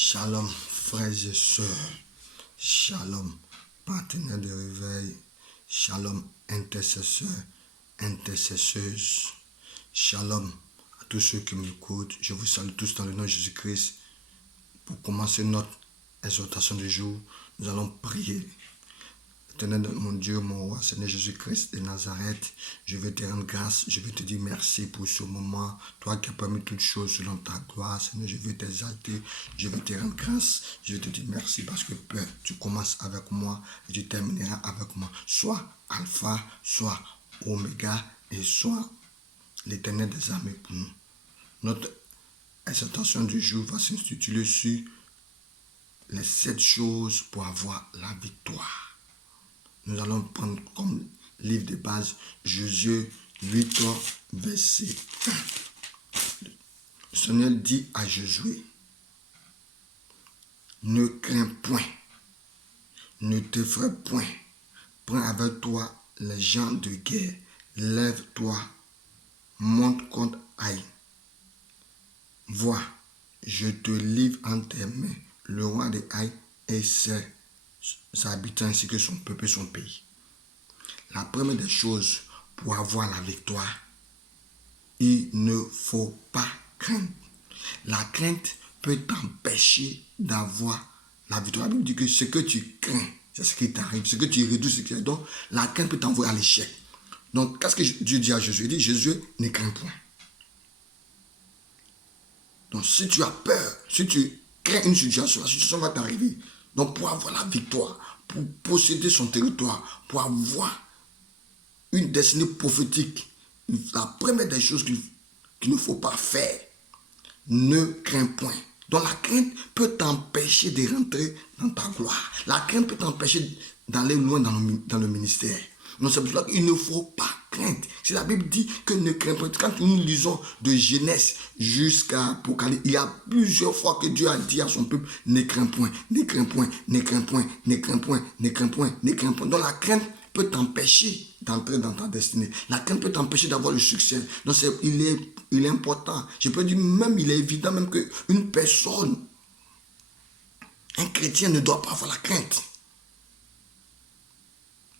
Shalom, frères et sœurs. Shalom, partenaires de réveil. Shalom, intercesseurs, intercesseuses. Shalom à tous ceux qui m'écoutent. Je vous salue tous dans le nom de Jésus-Christ. Pour commencer notre exhortation du jour, nous allons prier. Éternel mon Dieu, mon roi, Seigneur Jésus-Christ de Nazareth, je vais te rendre grâce, je vais te dire merci pour ce moment. Toi qui as permis toutes choses selon ta gloire, Seigneur, je vais t'exalter, je vais te rendre grâce, je vais te dire merci parce que Père, tu commences avec moi et tu termineras avec moi. Soit Alpha, soit Oméga et soit l'Éternel des armées pour nous. Notre exhortation du jour va s'intituler sur les 7 choses pour avoir la victoire. Nous allons prendre comme livre de base Josué 8, verset 1. Le Seigneur dit à Josué, ne crains point, ne t'effraie point, prends avec toi les gens de guerre, lève-toi, monte contre Haï. Vois, je te livre en tes mains le roi de Haï et ses habitants ainsi que son peuple et son pays. La première des choses pour avoir la victoire, il ne faut pas craindre. La crainte peut t'empêcher d'avoir la victoire. La Bible dit que ce que tu crains, c'est ce qui t'arrive. Ce que tu réduis, c'est ce qui t'arrive. Donc, la crainte peut t'envoyer à l'échec. Donc, qu'est-ce que Dieu dit à Jésus? Il dit, Jésus, ne crains point. Donc, si tu as peur, si tu crains une situation, la situation va t'arriver. Donc, pour avoir la victoire, pour posséder son territoire, pour avoir une destinée prophétique, la première des choses qu'il ne faut pas faire, ne crains point. Donc la crainte peut t'empêcher de rentrer dans ta gloire. La crainte peut t'empêcher d'aller loin dans le ministère. Donc c'est pour cela qu'il ne faut pas craindre. Si la Bible dit que ne crains point, quand nous lisons de Genèse jusqu'à Apocalypse, il y a plusieurs fois que Dieu a dit à son peuple, ne crains point, ne crains point, ne crains point, ne crains point, ne crains point, ne crains point. Donc la crainte peut t'empêcher d'entrer dans ta destinée. La crainte peut t'empêcher d'avoir le succès. Donc il est important. Je peux dire même, il est évident même qu'une personne, un chrétien ne doit pas avoir la crainte.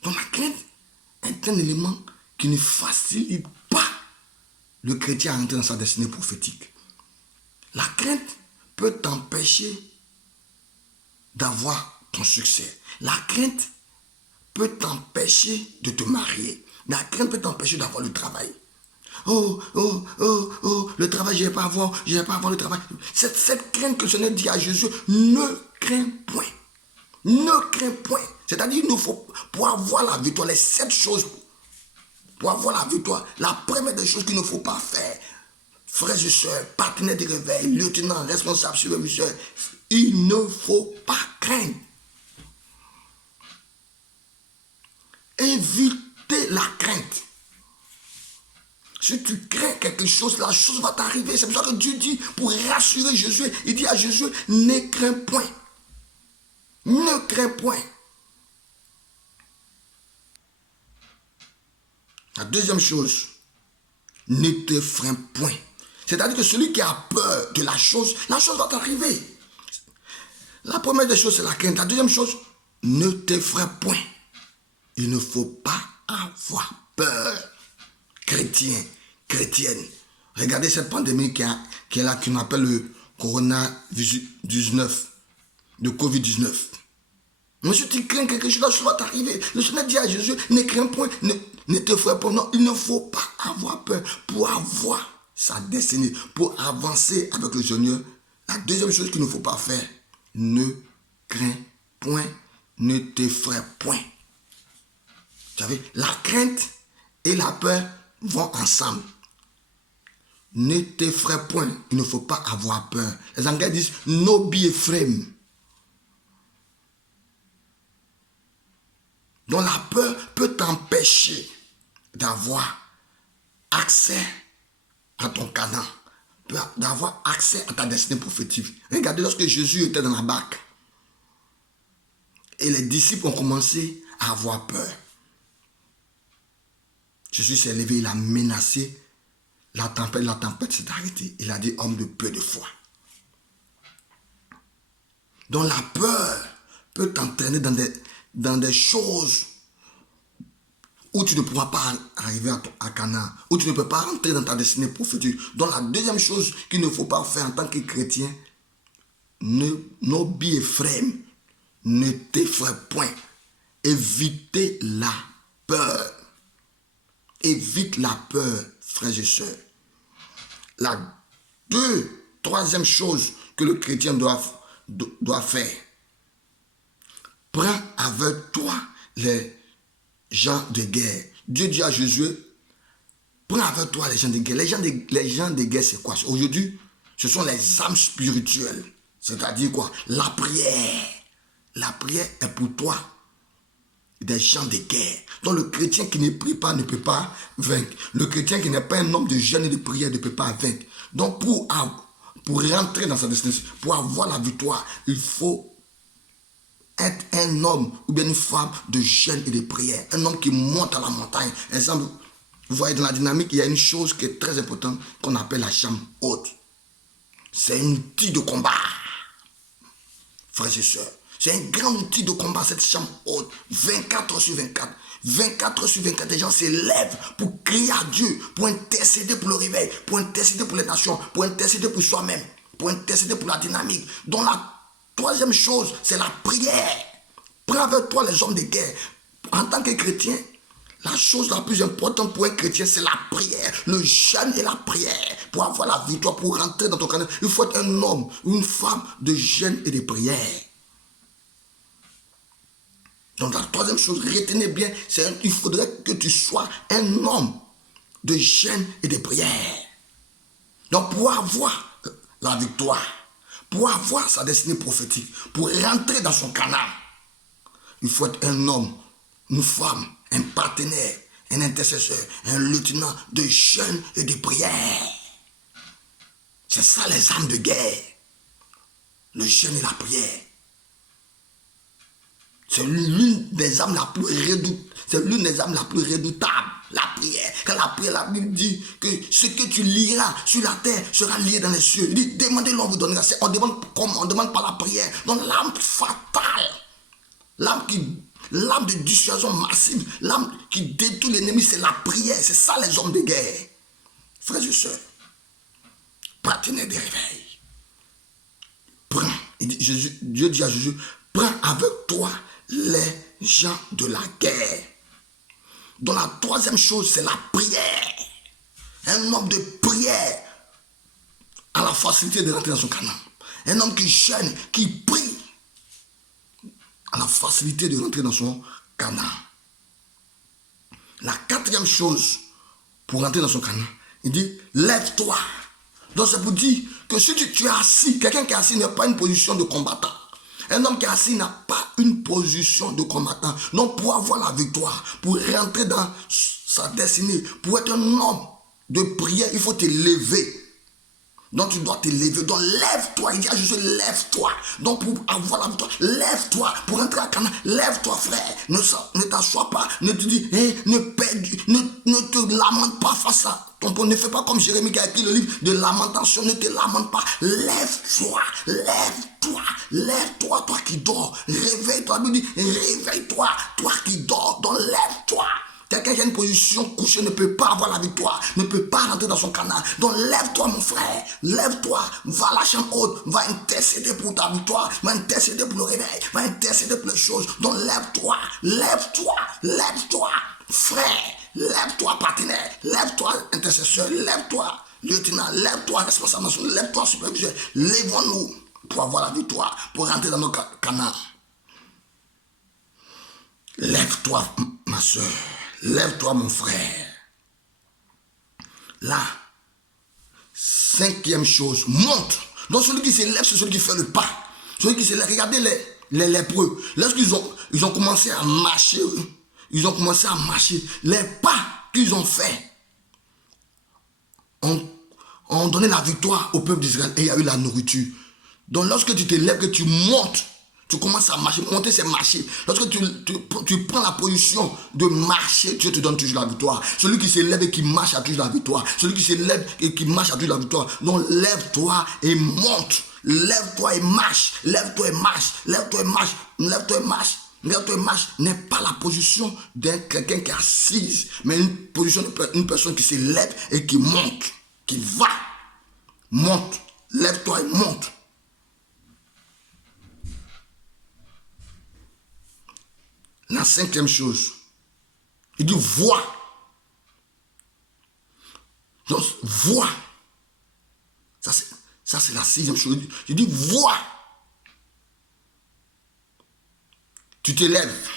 Donc la crainte est un élément qui ne facilite pas le chrétien à entrer dans sa destinée prophétique. La crainte peut t'empêcher d'avoir ton succès. La crainte peut t'empêcher de te marier. La crainte peut t'empêcher d'avoir le travail. Le travail, je ne vais pas avoir le travail. Cette crainte que le Seigneur dit à Jésus, ne crains point. Ne crains point. C'est-à-dire, il nous faut, pour avoir la victoire, les 7 choses, pour avoir la victoire, la première des choses qu'il ne faut pas faire, frères et sœurs, partenaires de réveil, lieutenants, responsables, superviseurs, il ne faut pas craindre. Évitez la crainte. Si tu crains quelque chose, la chose va t'arriver. C'est pour ça que Dieu dit, pour rassurer Jésus, il dit à Jésus, ne crains point. Ne crains point. La deuxième chose, ne t'effraie point. C'est-à-dire que celui qui a peur de la chose va t'arriver. La première des choses, c'est la crainte. La deuxième chose, ne t'effraie point. Il ne faut pas avoir peur. Chrétien, chrétienne. Regardez cette pandémie qui est là, qu'on appelle le Corona-19, le Covid-19. Mais si tu crains quelque chose, ça va t'arriver. Le Seigneur dit à Jésus, ne crains point, ne t'effraie pas. Non, il ne faut pas avoir peur pour avoir sa destinée, pour avancer avec le Seigneur. La deuxième chose qu'il ne faut pas faire, ne crains point, ne t'effraie point. Vous savez, la crainte et la peur vont ensemble. Ne t'effraie point, il ne faut pas avoir peur. Les Anglais disent no be afraid. Donc la peur peut t'empêcher d'avoir accès à ton canon, d'avoir accès à ta destinée prophétique. Regardez, lorsque Jésus était dans la barque et les disciples ont commencé à avoir peur, Jésus s'est levé, il a menacé la tempête s'est arrêtée. Il a dit, homme de peu de foi. Donc la peur peut t'entraîner dans des choses où tu ne pourras pas arriver à Canaan, où tu ne peux pas rentrer dans ta destinée prophétique. Donc la deuxième chose qu'il ne faut pas faire en tant que chrétien, n'oublie Ephraim, ne t'effraie point. Évitez la peur. Évite la peur, frères et sœurs. La troisième chose que le chrétien doit faire, prends avec toi les gens de guerre. Dieu dit à Josué, prends avec toi les gens de guerre. Les gens de guerre, c'est quoi? Aujourd'hui, ce sont les âmes spirituelles. C'est-à-dire quoi? La prière. La prière est pour toi des gens de guerre. Donc le chrétien qui ne prie pas ne peut pas vaincre. Le chrétien qui n'est pas un homme de jeûne et de prière ne peut pas vaincre. Donc pour rentrer dans sa destination, pour avoir la victoire, il faut être un homme ou bien une femme de jeûne et de prière. Un homme qui monte à la montagne. Exemple, vous voyez dans la dynamique, il y a une chose qui est très importante qu'on appelle la chambre haute. C'est un outil de combat. Frères et sœurs, c'est un grand outil de combat, cette chambre haute. 24 sur 24. 24 sur 24, les gens s'élèvent pour crier à Dieu, pour intercéder pour le réveil, pour intercéder pour les nations, pour intercéder pour soi-même, pour intercéder pour la dynamique. Donc la troisième chose, c'est la prière. Prends avec toi les hommes de guerre. En tant que chrétien, la chose la plus importante pour un chrétien, c'est la prière. Le jeûne et la prière. Pour avoir la victoire, pour rentrer dans ton canal, il faut être un homme, une femme de jeûne et de prière. Donc la troisième chose, retenez bien, il faudrait que tu sois un homme de jeûne et de prière. Donc pour avoir la victoire, pour avoir sa destinée prophétique, pour rentrer dans son canal, il faut être un homme, une femme, un partenaire, un intercesseur, un lieutenant de jeûne et de prière. C'est ça les armes de guerre. Le jeûne et la prière. C'est l'une des armes la plus redoutable. La prière. Quand la prière, la Bible dit que ce que tu liras sur la terre sera lié dans les cieux. Il dit, demandez, l'on vous donnera. On demande comment? On demande par la prière. Donc l'arme fatale, l'arme de dissuasion massive, l'arme qui détruit l'ennemi, c'est la prière. C'est ça les hommes de guerre. Frères et sœurs, partenaires de réveil. Prends. Dieu dit à Jésus, prends avec toi les gens de la guerre. Donc la troisième chose, c'est la prière. Un homme de prière a la facilité de rentrer dans son canal. Un homme qui jeûne, qui prie, a la facilité de rentrer dans son canal. La quatrième chose pour rentrer dans son canal, il dit, lève-toi. Donc c'est pour dire que si tu es assis, quelqu'un qui est assis n'est pas une position de combattant. Un homme qui est assis n'a pas une position de combattant. Donc pour avoir la victoire, pour rentrer dans sa destinée, pour être un homme de prière, il faut te lever. Donc tu dois te lever. Donc lève-toi. Il dit à Jésus, lève-toi. Donc pour avoir la victoire, lève-toi. Pour rentrer à Canaan, lève-toi frère. Ne t'assois pas. Ne te dis, ne te lamente pas face à ton point. Ne fais pas comme Jérémie qui a écrit le livre de lamentation. Ne te lamente pas. Lève-toi. Lève-toi. Lève-toi, toi qui dors. Réveille-toi. Il dit, réveille-toi, toi qui dors. Donc lève-toi. Quelqu'un qui a une position couchée ne peut pas avoir la victoire, ne peut pas rentrer dans son canal. Donc lève-toi mon frère, lève-toi, va à la chambre haute, va intercéder pour ta victoire, va intercéder pour le réveil, va intercéder pour les choses. Donc lève-toi, lève-toi, lève-toi, frère, lève-toi partenaire, lève-toi intercesseur, lève-toi lieutenant, lève-toi responsable, lève-toi superviseur. Lèvons-nous pour avoir la victoire, pour rentrer dans nos canaux. Lève-toi ma soeur. Lève-toi mon frère. La cinquième chose, monte. Donc celui qui se lève, c'est celui qui fait le pas. Celui qui se lève, regardez les lépreux. Lorsqu'ils ont commencé à marcher, les pas qu'ils ont fait ont donné la victoire au peuple d'Israël et il y a eu la nourriture. Donc lorsque tu te lèves, que tu montes, tu commences à marcher. Monter, c'est marcher. Lorsque tu prends la position de marcher, Dieu te donne toujours la victoire. Celui qui se lève et qui marche a toujours la victoire. Celui qui se lève et qui marche a toujours la victoire. Donc lève-toi et monte. Lève-toi et marche. Lève-toi et marche. Lève-toi et marche. Lève-toi et marche. Lève-toi et marche n'est pas la position d'un quelqu'un qui est assise, mais une position d'une personne qui se lève et qui monte, qui va. Monte. Lève-toi et monte. La cinquième chose, il dit vois. Donc, vois. Ça, c'est la sixième chose. Il dit vois. Tu te lèves,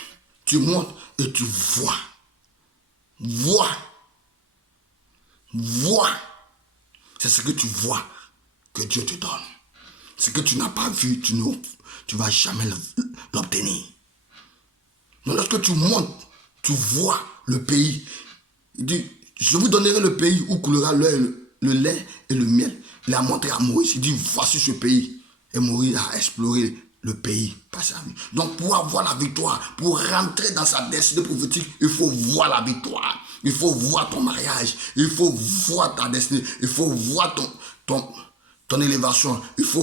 tu montes et tu vois. Vois. Vois. C'est ce que tu vois que Dieu te donne. Ce que tu n'as pas vu, tu ne vas jamais l'obtenir. Donc lorsque tu montes, tu vois le pays. Il dit, je vous donnerai le pays où coulera le lait et le miel. Il a montré à Moïse, il dit, voici ce pays. Et Moïse a exploré le pays par sa vie. Donc pour avoir la victoire, pour rentrer dans sa destinée prophétique, il faut voir la victoire. Il faut voir ton mariage. Il faut voir ta destinée. Il faut voir ton élévation. Il faut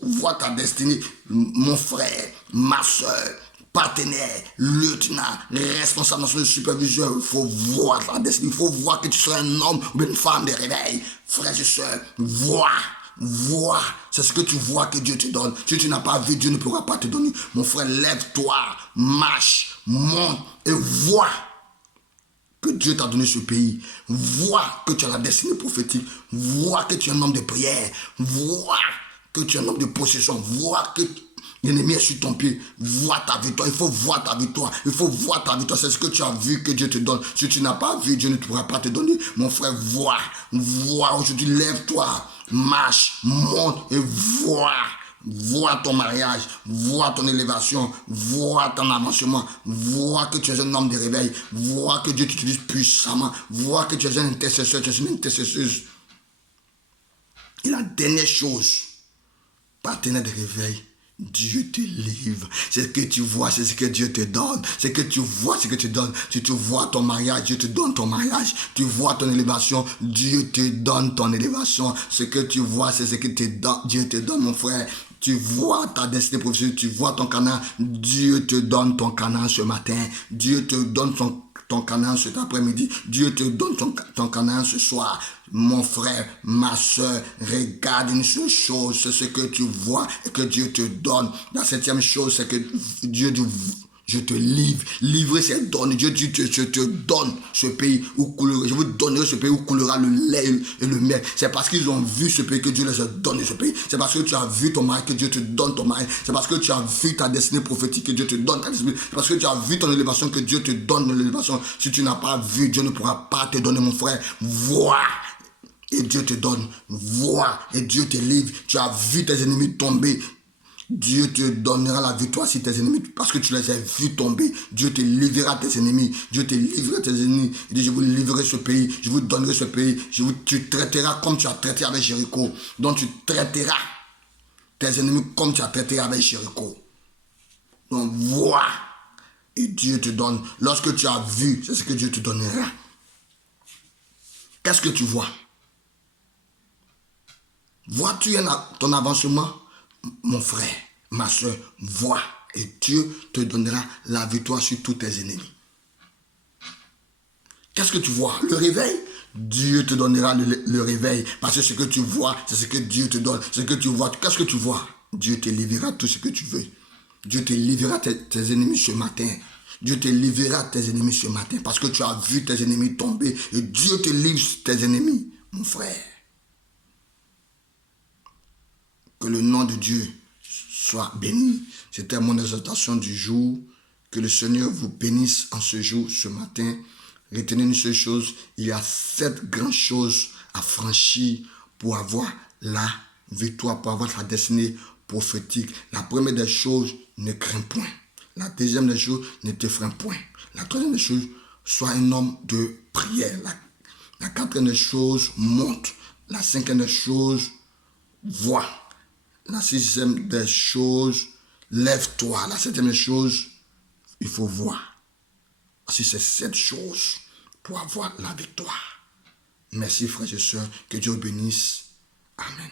voir ta destinée. Mon frère, ma soeur, partenaire, lieutenant, responsable dans son superviseur, il faut voir ta destinée. Il faut voir que tu seras un homme ou une femme de réveil. Frères et sœurs, vois. C'est ce que tu vois que Dieu te donne. Si tu n'as pas vu, Dieu ne pourra pas te donner. Mon frère, lève-toi, marche, monte et vois que Dieu t'a donné ce pays. Vois que tu as la destinée prophétique. Vois que tu es un homme de prière. Vois que tu es un homme de possession. Vois que l'ennemi est sur ton pied. Vois ta victoire. Il faut voir ta victoire. Il faut voir ta victoire. C'est ce que tu as vu que Dieu te donne. Si tu n'as pas vu, Dieu ne pourra pas te donner. Mon frère, vois. Aujourd'hui, lève-toi. Marche, monte et vois. Vois ton mariage, vois ton élévation, vois ton avancement, vois que tu es un homme de réveil, vois que Dieu t'utilise puissamment, vois que tu es un intercesseur, tu es une intercesseuse. Et la dernière chose, partenaire de réveil, Dieu te livre. C'est ce que tu vois, c'est ce que Dieu te donne. C'est que tu vois ce que tu donnes. Si tu vois ton mariage, Dieu te donne ton mariage. Tu vois ton élévation, Dieu te donne ton élévation. Ce que tu vois, c'est ce que Dieu te donne, mon frère. Tu vois ta destinée prophétique, tu vois ton Canaan. Dieu te donne ton Canaan ce matin. Dieu te donne ton Canaan cet après-midi. Dieu te donne ton Canaan ce soir. Mon frère, ma soeur, regarde une seule chose, c'est ce que tu vois et que Dieu te donne. La septième chose, c'est que Dieu dit, je te livre. Livrer, c'est donner. Dieu dit, je te donne ce pays où coulera, je vous donnerai ce pays où coulera le lait et le miel. C'est parce qu'ils ont vu ce pays que Dieu les a donné ce pays. C'est parce que tu as vu ton mari que Dieu te donne ton mari. C'est parce que tu as vu ta destinée prophétique que Dieu te donne ta destinée. C'est parce que tu as vu ton élévation que Dieu te donne l'élévation. Si tu n'as pas vu, Dieu ne pourra pas te donner, mon frère. Vois. Et Dieu te donne, vois, et Dieu te livre. Tu as vu tes ennemis tomber. Dieu te donnera la victoire sur tes ennemis parce que tu les as vus tomber. Dieu te livrera tes ennemis. Dieu te livrera tes ennemis. Il dit, je vous livrerai ce pays. Je vous donnerai ce pays. Tu traiteras comme tu as traité avec Jéricho. Donc tu traiteras tes ennemis comme tu as traité avec Jéricho. Donc vois. Et Dieu te donne. Lorsque tu as vu, c'est ce que Dieu te donnera. Qu'est-ce que tu vois? Vois-tu ton avancement? Mon frère, ma soeur, vois et Dieu te donnera la victoire sur tous tes ennemis. Qu'est-ce que tu vois? Le réveil? Dieu te donnera le réveil parce que ce que tu vois, c'est ce que Dieu te donne. Ce que tu vois, qu'est-ce que tu vois? Dieu te livrera tout ce que tu veux. Dieu te livrera tes ennemis ce matin. Dieu te livrera tes ennemis ce matin parce que tu as vu tes ennemis tomber et Dieu te livre tes ennemis, mon frère. Que le nom de Dieu soit béni. C'était mon exhortation du jour. Que le Seigneur vous bénisse en ce jour, ce matin. Retenez une seule chose, il y a 7 grandes choses à franchir pour avoir la victoire, pour avoir sa destinée prophétique. La première des choses, ne crains point. La deuxième des choses, ne te freine point. La troisième des choses, sois un homme de prière. La quatrième des choses, monte. La cinquième des choses, vois. La sixième des choses, lève-toi. La septième des choses, il faut voir. Si c'est 7 choses pour avoir la victoire. Merci frères et sœurs, que Dieu bénisse. Amen.